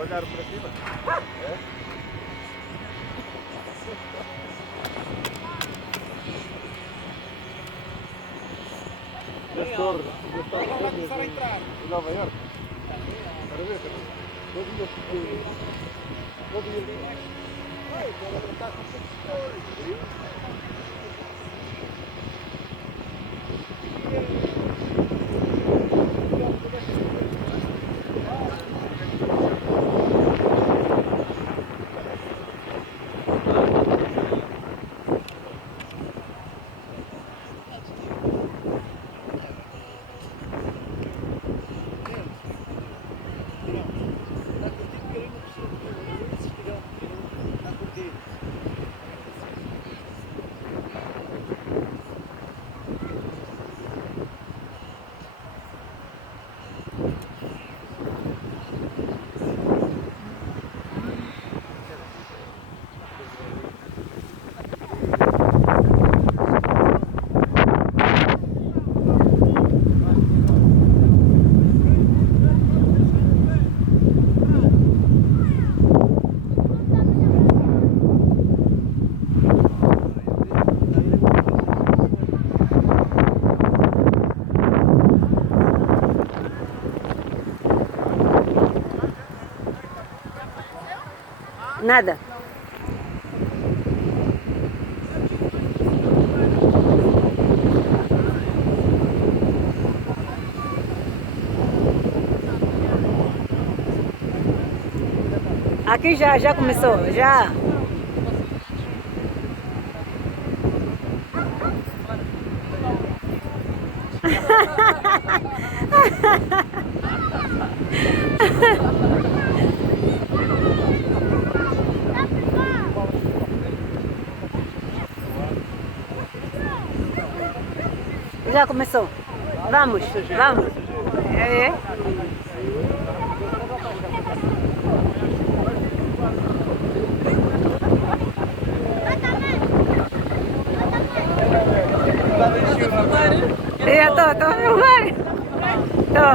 Olharam para cima? É? Das torres a entrar. Em Nova Iorque. Para ver, não vi. Ai, ela está com nada. Aqui já começou, já. Já começou. Vamos, vamos. É. Eu tô filmando. Tô.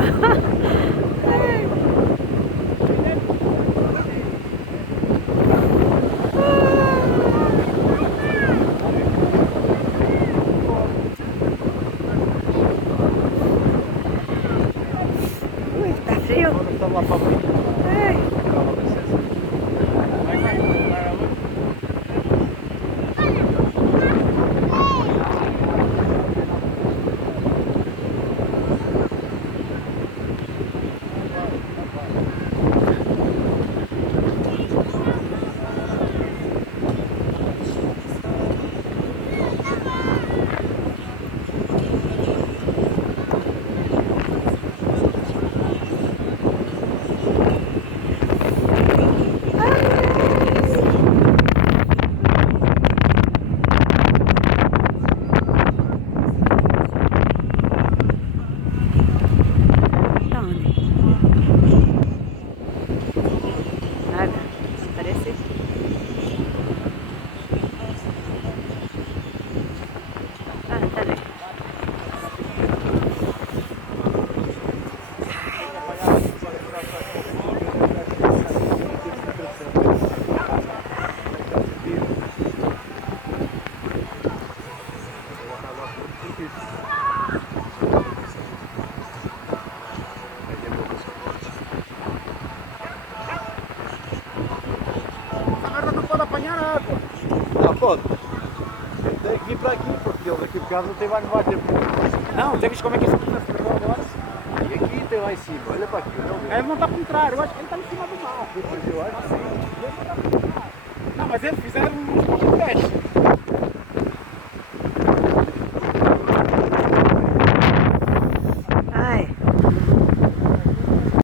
Tá frio? pode. Tem que vir para aqui, porque ele daqui de casa não vai ter. Não, já viste como é que esse aqui freou agora? E aqui tem lá em cima, olha para aqui. Ele não está ao contrário, eu acho que ele está em cima do mar. Eu acho. Não, mas eles fizeram um teste.